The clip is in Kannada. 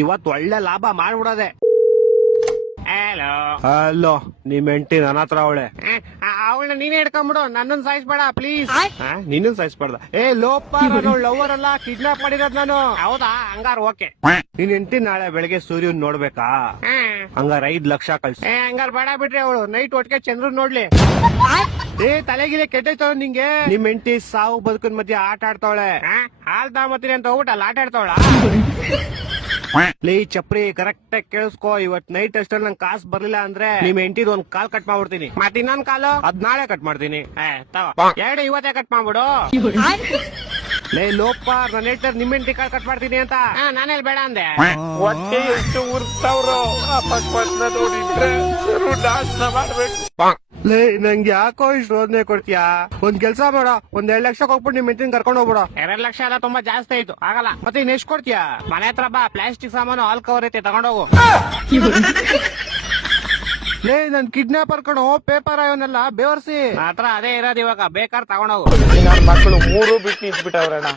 ಇವತ್ ಒಳ್ಳೆ ಲಾಭ ಮಾಡ್ಬಿಡೋದೆ. ಹಲೋ ಹಲೋ, ನಿಮ್ ಹೆಂಡತಿ ನನ್ನ ಹತ್ರ ಅವಳೆ. ಅವಳನ್ನ ನೀನೇ ಹಿಡ್ಕೊಂಬಿಡು, ನನ್ನನ್ ಸಾಯಿಸ್ಬೇಡ ಪ್ಲೀಸ್. ನಿನ್ನ ಸಾಯಿಸ್ಬಾರ್ದ? ಏ ಲೋಪ, ನಾನು ಲವರ್ ಅಲ್ಲ, ಕಿಡ್ನಾಪ್ ಮಾಡಿರೋದ್ ನಾನು. ಹೌದಾ, ಹಂಗಾರ ಓಕೆ. ನಿನ್ ಹೆಂಡತಿ ನಾಳೆ ಬೆಳಗ್ಗೆ ಸೂರ್ಯನ್ ನೋಡ್ಬೇಕಾ? ಹಂಗಾರ 5 ಲಕ್ಷ ಕಳ್ಸಿ. ಹಂಗಾರ ಬೇಡ ಬಿಡ್ರಿ, ಅವಳು ನೈಟ್ ಒಟ್ಟಿಗೆ ಚಂದ್ರನ್ ನೋಡ್ಲಿ. ಏ ತಲೆಗಿಲೆ ಕೆಟ್ಟೈತವ ನಿಂಗೆ. ನಿಮ್ ಹೆಂಡತಿ ಸಾವು ಬದುಕಿನ ಮಧ್ಯೆ ಆಟ ಆಡ್ತಾವಳೆ. ಹಾಲ್ ತಾಮತ್ತೀನಿ ಅಂತ ಹೋಗ್ಬಿಟ್ಟು ಅಲ್ಲಿ ಆಟ ಆಡ್ತಾವಳ. ಲೇ ಚಪ್ರಿ, ಕರೆಕ್ಟ್ ಆಗಿ ಕೇಳಿಸ್ಕೋ. ಇವತ್ ನೈಟ್ ಅಷ್ಟಲ್ಲಿ ನಂಗೆ ಕಾಸು ಬರ್ಲಿಲ್ಲ ಅಂದ್ರೆ ನಿಮ್ ಹೆಂಡತಿದ್ ಒಂದ್ ಕಾಲ್ ಕಟ್ ಮಾಡ್ಬಿಡ್ತೀನಿ. ಮತ್ ಇನ್ನೊಂದ್ ಕಾಲು ಅದ್ ನಾಳೆ ಕಟ್ ಮಾಡ್ತೀನಿ. ಎರಡು ಇವತ್ತೇ ಕಟ್ ಮಾಡ್ಬಿಡು. ಲೇ ಲೋಪ, ನನ್ನ ಹೇಳ್ತಾರೆ ನಿಮ್ ಹೆಂಡತಿ ಕಾಲ್ ಕಟ್ ಮಾಡ್ತೀನಿ ಅಂತ. ನಾನೆಲ್ ಬೇಡ ಅಂದೆ. ಹೊಟ್ಟೆ ಎಷ್ಟು ಉರ್ತಾವ್ರೋ, ಅಪಸ್ಮಾತ್ ನೋಡಿದ್ರೆ ನಾಶನ ಮಾಡ್ಬೇಕು. ಲೇ ನಂಗೆ ಯಾಕೋ ಇಷ್ಟು ರೋದನೆ ಕೊಡ್ತೀಯಾ? ಒಂದ್ ಕೆಲ್ಸ ಮಾಡ, ಒಂದ್ 2 ಲಕ್ಷ ಹೋಗ್ಬಿಟ್ಟು ನಿಮ್ ಹೆಂಡತಿನ ಕರ್ಕೊಂಡು ಹೋಗ್ಬಿಡು. 2 ಲಕ್ಷ ಎಲ್ಲ ತುಂಬಾ ಜಾಸ್ತಿ ಆಯ್ತು, ಆಗಲ್ಲ. ಮತ್ತೆ ಇನ್ ಎಷ್ಟ್ ಕೊಡ್ತೀಯಾ? ಮನೆ ಹತ್ರ ಬಾ, ಪ್ಲಾಸ್ಟಿಕ್ ಸಾಮಾನು ಹಾಲ್ ಕವರ್ ಐತೆ, ತಗೊಂಡೋಗು. ಲೇ ನನ್ ಕಿಡ್ನಾಪರ್ ಕಣೋ, ಪೇಪರ್ ಅವನ್ನೆಲ್ಲ ಬೇವರ್ಸಿ. ಹತ್ರ ಅದೇ ಇರೋದು, ಇವಾಗ ಬೇಕಾದ್ರೆ ತಗೊಂಡೋಗು. ನನ್ನ ಮಕ್ಕಳು 3 ಬಿಟ್ಟು ನಿಂತ್ಬಿಟ್ಟವ್ರಣ್ಣ.